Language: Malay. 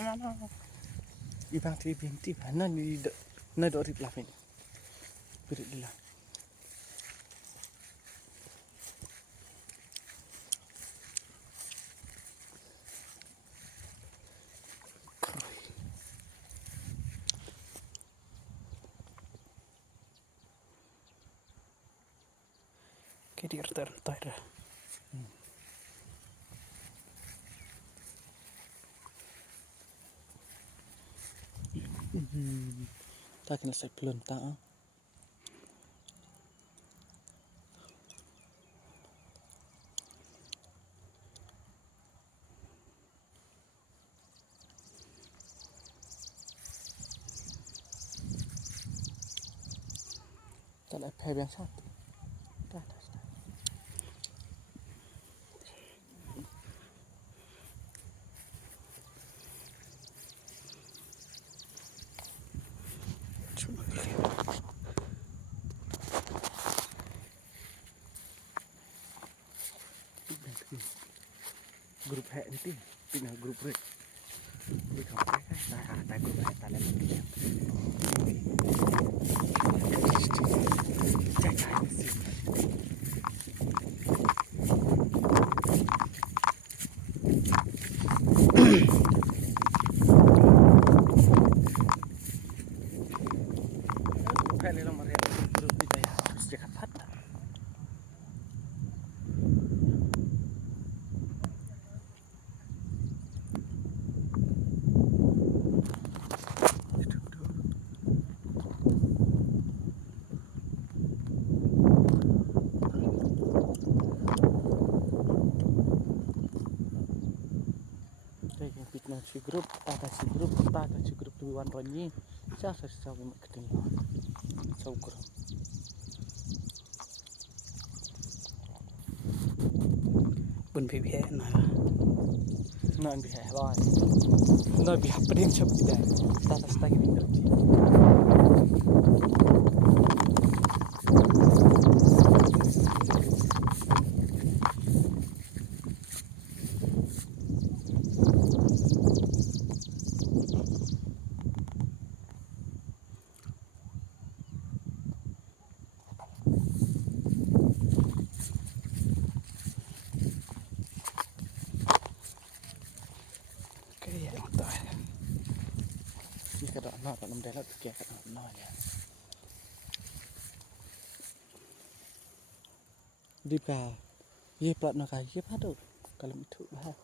no. Ibang ti na ni na do rip lapin. Pirit dila. Kayak di dah. Tak kena saya belum tak. Tak ada pay yang satu. Dah. Grup hek nanti pindah grup red. Di kampung kan tak grup hek tak lagi. Jangan sih. Kali nomor yang grup kita ya harus jaga patah. Si grup tata si grup tuan ronyi siapa mau ketemu sau grup bun PPE non bihe boy non bihe pedin siap tidak tata stag ini terji kadang nak nam dalam kia kadang nak ya di ka ye plat nak ye padu kalau itu bah